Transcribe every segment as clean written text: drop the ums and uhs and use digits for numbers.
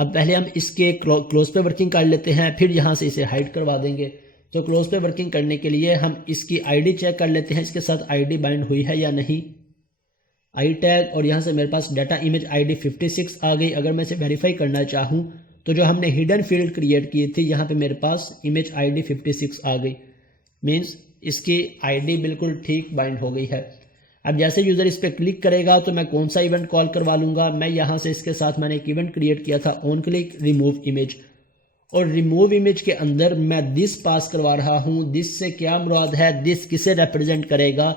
अब पहले हम इसके क्लोज पे वर्किंग कर लेते हैं, फिर यहाँ से इसे हाइड करवा देंगे। तो क्लोज पे वर्किंग करने के लिए हम इसकी आईडी चेक कर लेते हैं, इसके साथ आईडी बाइंड हुई है या नहीं। आई टैग और यहाँ से मेरे पास डाटा इमेज आईडी 56 आ गई। अगर मैं इसे वेरीफाई करना चाहूँ तो जो हमने हिडन फील्ड क्रिएट की थी यहाँ पे मेरे पास इमेज आईडी 56 आ गई, मीन्स इसकी आईडी बिल्कुल ठीक बाइंड हो गई है। अब जैसे यूज़र इस पर क्लिक करेगा तो मैं कौन सा इवेंट कॉल करवा लूँगा, मैं यहाँ से इसके साथ मैंने एक इवेंट क्रिएट किया था ऑन क्लिक रिमूव इमेज, और रिमूव इमेज के अंदर मैं दिस पास करवा रहा हूँ। दिस से क्या मुराद है, दिस किसे रिप्रेजेंट करेगा,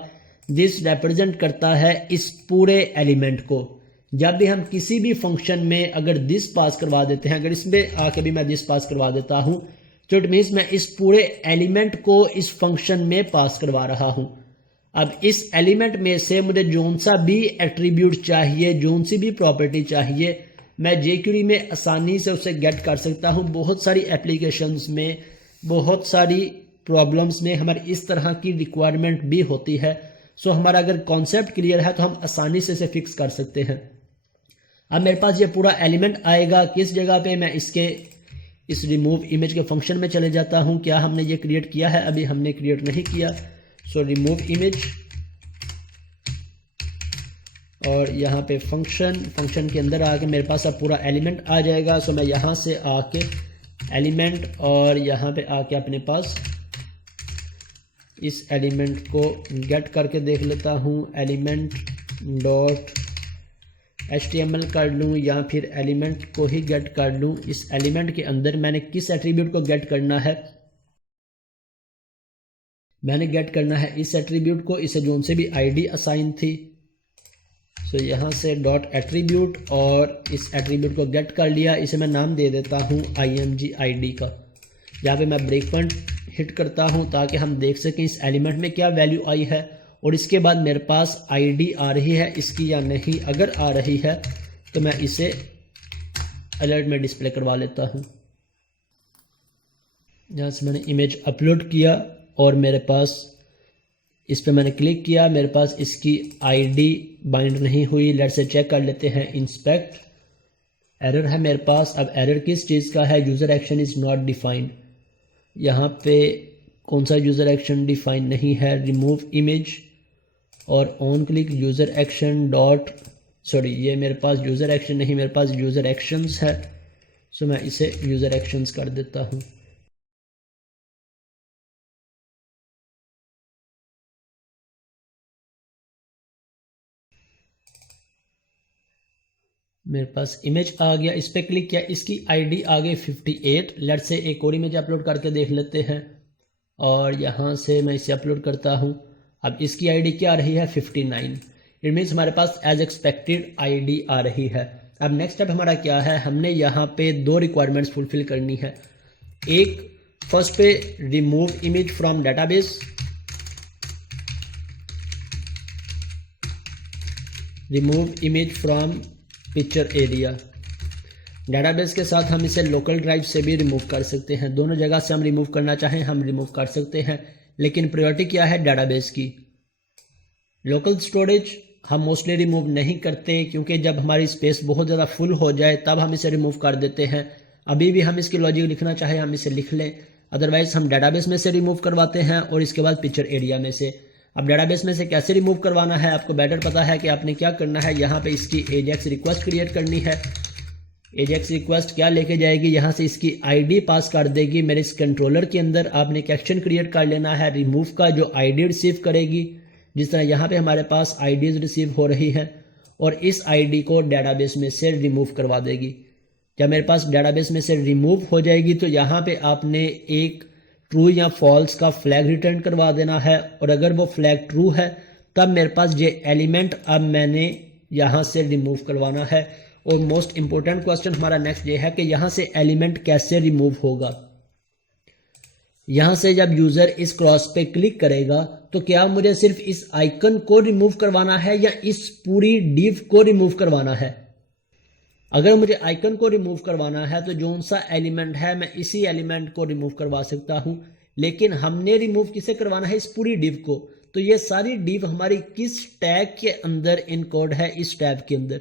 दिस रिप्रेजेंट करता है इस पूरे एलिमेंट को। जब भी हम किसी भी फंक्शन में अगर दिस पास करवा देते हैं, अगर इसमें आके भी मैं दिस पास करवा देता हूँ तो इट मीन्स मैं इस पूरे एलिमेंट को इस फंक्शन में पास करवा रहा हूँ। अब इस एलिमेंट में से मुझे जोन सा भी एट्रीब्यूट चाहिए, जोन सी भी प्रॉपर्टी चाहिए, मैं jQuery में आसानी से उसे गेट कर सकता हूँ। बहुत सारी एप्लीकेशंस में, बहुत सारी प्रॉब्लम्स में हमारी इस तरह की रिक्वायरमेंट भी होती है। सो हमारा अगर कॉन्सेप्ट क्लियर है तो हम आसानी से इसे फिक्स कर सकते हैं। अब मेरे पास ये पूरा एलिमेंट आएगा किस जगह पे, मैं इसके इस रिमूव इमेज के फंक्शन में चले जाता हूँ। क्या हमने ये क्रिएट किया है, अभी हमने क्रिएट नहीं किया। सो रिमूव इमेज और यहाँ पे फंक्शन के अंदर आके मेरे पास अब पूरा एलिमेंट आ जाएगा। सो मैं यहाँ से आके एलिमेंट और यहाँ पे आके अपने पास इस एलिमेंट को गेट करके देख लेता हूँ। एलिमेंट डॉट HTML कर लूँ या फिर एलिमेंट को ही गेट कर लूँ। इस एलिमेंट के अंदर मैंने किस एट्रीब्यूट को गेट करना है, मैंने गेट करना है इस एट्रीब्यूट को, इसे जोन से भी आईडी असाइन थी। सो यहाँ से डॉट एट्रीब्यूट और इस एट्रीब्यूट को गेट कर लिया। इसे मैं नाम दे देता हूँ imgid का। यहाँ पे मैं ब्रेक पॉइंट हिट करता हूँ ताकि हम देख सकें इस एलिमेंट में क्या वैल्यू आई है, और इसके बाद मेरे पास आईडी आ रही है इसकी या नहीं। अगर आ रही है तो मैं इसे अलर्ट में डिस्प्ले करवा लेता हूँ। यहाँ से मैंने इमेज अपलोड किया और मेरे पास इस पे मैंने क्लिक किया, मेरे पास इसकी आईडी बाइंड नहीं हुई। लेट्स से चेक कर लेते हैं। इंस्पेक्ट, एरर है मेरे पास। अब एरर किस चीज़ का है, user action is not defined. यहाँ पे कौन सा यूज़र एक्शन डिफाइन नहीं है। रिमूव इमेज और on click user action dot, sorry ये मेरे पास यूज़र एक्शन नहीं, मेरे पास यूज़र एक्शंस है। सो मैं इसे यूज़र एक्शंस कर देता हूँ। मेरे पास इमेज आ गया, इस पर क्लिक किया, इसकी आईडी आ गई 58। लेट्स से एक और इमेज अपलोड करके देख लेते हैं और यहाँ से मैं इसे अपलोड करता हूँ। अब इसकी आईडी क्या आ रही है, 59। इट मीन्स हमारे पास एज एक्सपेक्टेड आईडी आ रही है। अब नेक्स्ट स्टेप हमारा क्या है, हमने यहाँ पे दो रिक्वायरमेंट्स फुलफिल करनी है। एक फर्स्ट पे remove image from database, remove image from picture area. Database के साथ हम इसे लोकल ड्राइव से भी रिमूव कर सकते हैं। दोनों जगह से हम रिमूव करना चाहें हम रिमूव कर सकते हैं, लेकिन प्रायोरिटी क्या है, डेटाबेस की। लोकल स्टोरेज हम मोस्टली रिमूव नहीं करते क्योंकि जब हमारी स्पेस बहुत ज़्यादा फुल हो जाए तब हम इसे रिमूव कर देते हैं। अभी भी हम इसकी लॉजिक लिखना चाहें हम इसे लिख लें, अदरवाइज हम डेटाबेस में से रिमूव करवाते हैं और इसके बाद पिक्चर एरिया में से। अब डेटाबेस में से कैसे रिमूव करवाना है आपको बेटर पता है कि आपने क्या करना है। यहाँ पे इसकी एजेक्स रिक्वेस्ट क्रिएट करनी है। एजेक्स रिक्वेस्ट क्या लेके जाएगी, यहाँ से इसकी आईडी पास कर देगी। मेरे इस कंट्रोलर के अंदर आपने एक एक्शन क्रिएट कर लेना है रिमूव का, जो आईडी रिसीव करेगी। जिस तरह यहाँ पे हमारे पास आईडीज रिसीव हो रही है और इस आईडी को डेटाबेस में से रिमूव करवा देगी। जब मेरे पास डेटाबेस में से रिमूव हो जाएगी तो यहाँ पे आपने एक ट्रू या फॉल्स का फ्लैग रिटर्न करवा देना है, और अगर वो फ्लैग ट्रू है तब मेरे पास ये एलिमेंट अब मैंने यहाँ से रिमूव करवाना है। और मोस्ट इंपॉर्टेंट क्वेश्चन हमारा नेक्स्ट ये है कि यहाँ से एलिमेंट कैसे रिमूव होगा। यहाँ से जब यूजर इस क्रॉस पे क्लिक करेगा तो क्या मुझे सिर्फ इस आइकन को रिमूव करवाना है या इस पूरी डिव को रिमूव करवाना है। अगर मुझे आइकन को रिमूव करवाना है तो जो सा एलिमेंट है मैं इसी एलिमेंट को रिमूव करवा सकता हूं, लेकिन हमने रिमूव किसे करवाना है, इस पूरी डिव को। तो ये सारी डिव हमारी किस टैग के अंदर इनकोड है, इस टैब के अंदर।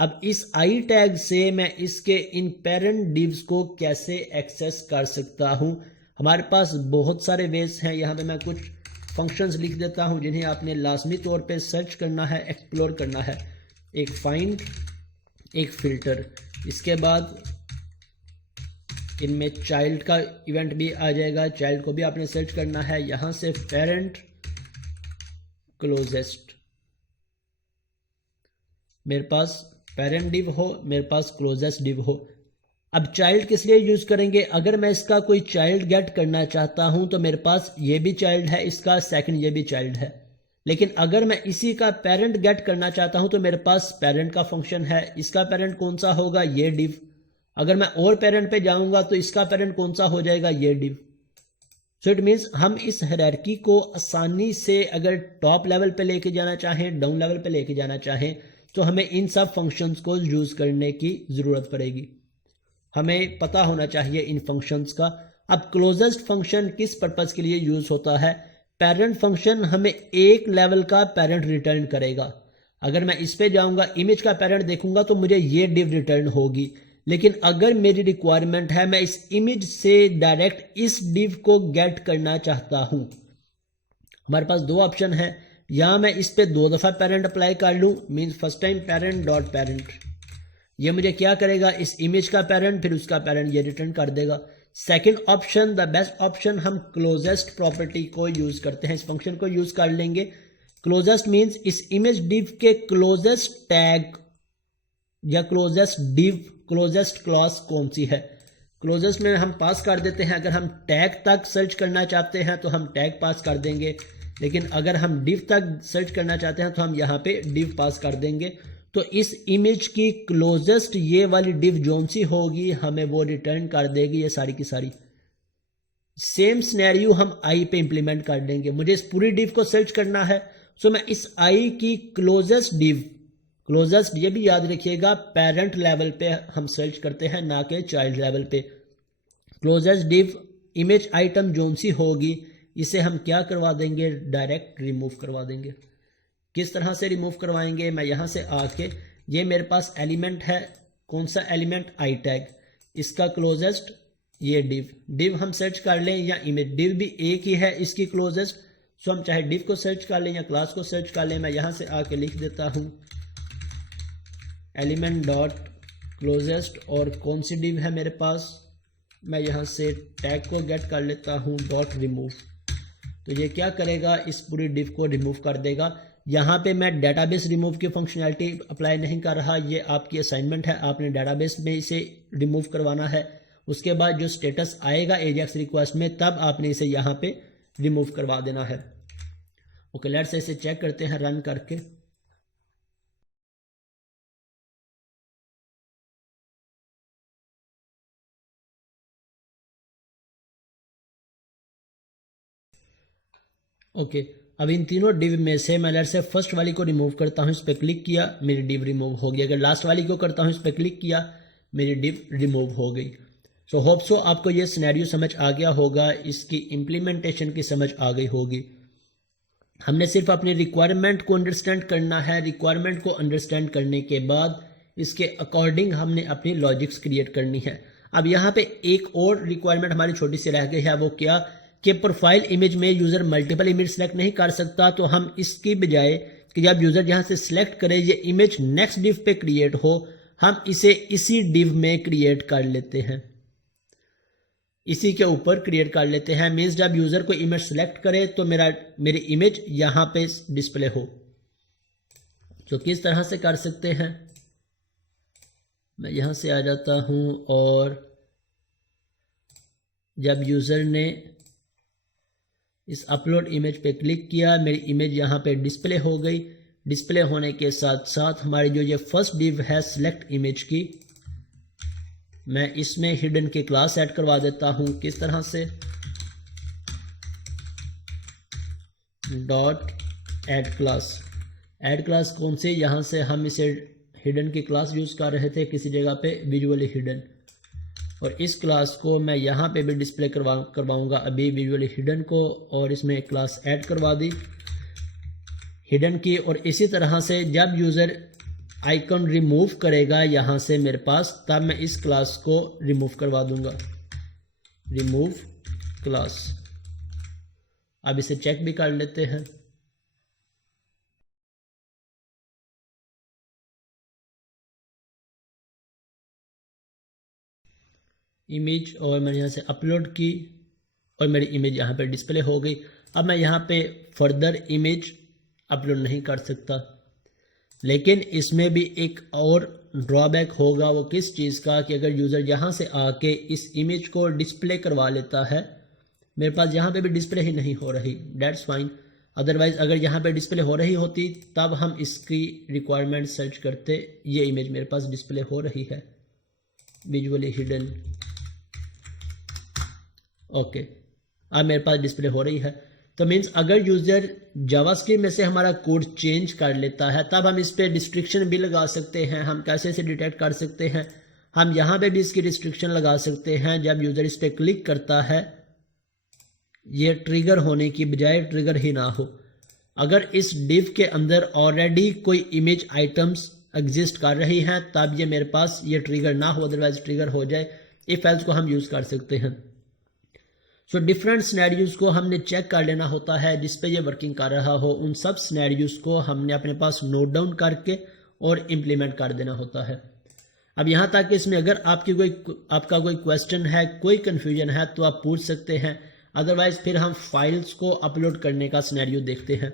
अब इस आई टैग से मैं इसके इन पेरेंट डिव्स को कैसे एक्सेस कर सकता हूं। हमारे पास बहुत सारे वेज हैं। यहाँ पे मैं कुछ फंक्शंस लिख देता हूं जिन्हें आपने लाजमी तौर पे सर्च करना है, एक्सप्लोर करना है। एक फाइंड, एक फिल्टर, इसके बाद इनमें चाइल्ड का इवेंट भी आ जाएगा, चाइल्ड को भी आपने सर्च करना है। यहाँ से पेरेंट क्लोजेस्ट, मेरे पास पेरेंट डिव हो, मेरे पास क्लोजेस्ट डिव हो। अब चाइल्ड किस लिए यूज करेंगे, अगर मैं इसका कोई चाइल्ड गेट करना चाहता हूं तो मेरे पास ये भी चाइल्ड है, इसका सेकंड ये भी चाइल्ड है। लेकिन अगर मैं इसी का पेरेंट गेट करना चाहता हूं तो मेरे पास पेरेंट का फंक्शन है, इसका पेरेंट कौन सा होगा, ये डिव। अगर मैं और पेरेंट पे जाऊंगा तो इसका पेरेंट कौन सा हो जाएगा, ये डिव। सो इट मीन्स हम इस हायरार्की को आसानी से अगर टॉप लेवल पे लेके जाना चाहें, डाउन लेवल पे लेके जाना चाहें, तो हमें इन सब फंक्शंस को यूज करने की जरूरत पड़ेगी। हमें पता होना चाहिए इन फंक्शंस का। अब क्लोजेस्ट फंक्शन किस पर्पस के लिए यूज होता है, पेरेंट फंक्शन हमें एक लेवल का पेरेंट रिटर्न करेगा। अगर मैं इस पे जाऊंगा, इमेज का पेरेंट देखूंगा तो मुझे ये डिव रिटर्न होगी। लेकिन अगर मेरी रिक्वायरमेंट है मैं इस इमेज से डायरेक्ट इस डिव को गेट करना चाहता हूं, हमारे पास दो ऑप्शन है। या मैं इस पे 2 दफा पेरेंट अप्लाई कर लूं, means first time parent dot parent, ये मुझे क्या करेगा, इस इमेज का पेरेंट फिर उसका पेरेंट ये रिटर्न कर देगा। Second option, the best option, हम क्लोजेस्ट प्रॉपर्टी को यूज करते हैं, इस फंक्शन को यूज कर लेंगे। क्लोजेस्ट मींस इस इमेज डिव के क्लोजेस्ट टैग या क्लोजेस्ट डिव, क्लोजेस्ट क्लॉज कौन सी है। क्लोजेस्ट में हम पास कर देते हैं, अगर हम टैग तक सर्च करना चाहते हैं तो हम टैग पास कर देंगे, लेकिन अगर हम डिव तक सर्च करना चाहते हैं तो हम यहाँ पे डिव पास कर देंगे। तो इस इमेज की क्लोजेस्ट ये वाली डिव जोन सी होगी, हमें वो रिटर्न कर देगी ये सारी की सारी। सेम सिनेरियो हम आई पे इंप्लीमेंट कर देंगे। मुझे इस पूरी डिव को सर्च करना है, सो मैं इस आई की क्लोजेस्ट डिव, क्लोजेस्ट ये भी याद रखिएगा पेरेंट लेवल पे हम सर्च करते हैं, ना कि चाइल्ड लेवल पे। क्लोजेस्ट डिव इमेज आइटम जोन सी होगी, इसे हम क्या करवा देंगे, डायरेक्ट रिमूव करवा देंगे। किस तरह से रिमूव करवाएंगे, मैं यहाँ से आके, ये मेरे पास एलिमेंट है, कौन सा एलिमेंट, आई टैग, इसका क्लोजेस्ट ये डिव, डिव हम सर्च कर लें या इमेज, डिव भी एक ही है इसकी क्लोजेस्ट। सो हम चाहे डिव को सर्च कर लें या क्लास को सर्च कर लें। मैं यहाँ से आके लिख देता हूँ एलिमेंट डॉट क्लोजेस्ट, और कौन सी डिव है मेरे पास, मैं यहाँ से टैग को गेट कर लेता हूँ डॉट रिमूव। तो ये क्या करेगा, इस पूरी डिव को रिमूव कर देगा। यहाँ पे मैं डेटाबेस रिमूव की फंक्शनैलिटी अप्लाई नहीं कर रहा, ये आपकी असाइनमेंट है, आपने डेटाबेस में इसे रिमूव करवाना है। उसके बाद जो स्टेटस आएगा एजेक्स रिक्वेस्ट में, तब आपने इसे यहाँ पे रिमूव करवा देना है। ओके, लेट्स इसे चेक करते हैं रन करके। ओके, अब इन तीनों डिव में से मैं लेट्स से फर्स्ट वाली को रिमूव करता हूँ, इस पर क्लिक किया, मेरी डिव रिमूव हो गई। अगर लास्ट वाली को करता हूँ, इस पर क्लिक किया, मेरी डिव रिमूव हो गई। सो होप सो आपको ये सिनेरियो समझ आ गया होगा, इसकी इम्प्लीमेंटेशन की समझ आ गई होगी। हमने सिर्फ अपनी रिक्वायरमेंट को अंडरस्टैंड करना है। रिक्वायरमेंट को अंडरस्टैंड करने के बाद इसके अकॉर्डिंग हमने अपनी लॉजिक्स क्रिएट करनी है। अब यहाँ पे एक और रिक्वायरमेंट हमारी छोटी सी रह गई है, वो क्या कि प्रोफाइल इमेज में यूजर मल्टीपल इमेज सेलेक्ट नहीं कर सकता। तो हम इसकी बजाय कि जब यूजर यहाँ से सिलेक्ट करे ये इमेज नेक्स्ट डिव पे क्रिएट हो, हम इसे इसी डिव में क्रिएट कर लेते हैं, इसी के ऊपर क्रिएट कर लेते हैं। मीन्स जब यूजर को इमेज सेलेक्ट करे तो मेरी इमेज यहाँ पे डिस्प्ले हो। तो किस तरह से कर सकते हैं, मैं यहाँ से आ जाता हूँ और जब यूजर ने इस अपलोड इमेज पे क्लिक किया, मेरी इमेज यहाँ पे डिस्प्ले हो गई। डिस्प्ले होने के साथ साथ हमारी जो ये फर्स्ट डिव है सिलेक्ट इमेज की, मैं इसमें हिडन की क्लास ऐड करवा देता हूँ। किस तरह से, dot add class. Add class कौन सी, यहाँ से हम इसे हिडन की क्लास यूज़ कर रहे थे किसी जगह पे, विजुअली हिडन, और इस क्लास को मैं यहाँ पे भी डिस्प्ले करवाऊँगा अभी विजुअली हिडन को, और इसमें एक क्लास ऐड करवा दी हिडन की। और इसी तरह से जब यूज़र आइकन रिमूव करेगा यहाँ से मेरे पास, तब मैं इस क्लास को रिमूव करवा दूंगा, रिमूव क्लास। अब इसे चेक भी कर लेते हैं। इमेज, और मैंने यहाँ से अपलोड की और मेरी इमेज यहाँ पे डिस्प्ले हो गई। अब मैं यहाँ पे फर्दर इमेज अपलोड नहीं कर सकता, लेकिन इसमें भी एक और ड्रॉबैक होगा। वो किस चीज़ का कि अगर यूज़र यहाँ से आके इस इमेज को डिस्प्ले करवा लेता है, मेरे पास यहाँ पे भी डिस्प्ले ही नहीं हो रही, डेट्स फाइन। अदरवाइज़ अगर यहाँ पे डिस्प्ले हो रही होती तब हम इसकी रिक्वायरमेंट सर्च करते। ये इमेज मेरे पास डिस्प्ले हो रही है, विजुअली हिडन, ओके। अब मेरे पास डिस्प्ले हो रही है। तो मीन्स अगर यूज़र जावास्क्रिप्ट में से हमारा कोड चेंज कर लेता है तब हम इस पर रिस्ट्रिक्शन भी लगा सकते हैं। हम कैसे से डिटेक्ट कर सकते हैं, हम यहाँ पे भी इसकी रिस्ट्रिक्शन लगा सकते हैं। जब यूज़र इस पर क्लिक करता है, ये ट्रिगर होने की बजाय ट्रिगर ही ना हो। अगर इस डिव के अंदर ऑलरेडी कोई इमेज आइटम्स एग्जिस्ट कर रही हैं तब ये मेरे पास ये ट्रिगर ना हो, अदरवाइज ट्रिगर हो जाए। इफ एल्स को हम यूज़ कर सकते हैं। सो डिफरेंट सिनेरियोज़ को हमने चेक कर लेना होता है जिस पे ये वर्किंग कर रहा हो। उन सब सिनेरियोज़ को हमने अपने पास नोट डाउन करके और इम्प्लीमेंट कर देना होता है। अब यहाँ तक कि इसमें अगर आपका कोई क्वेश्चन है, कोई कन्फ्यूजन है तो आप पूछ सकते हैं। अदरवाइज़ फिर हम फाइल्स को अपलोड करने का सिनेरियो देखते हैं।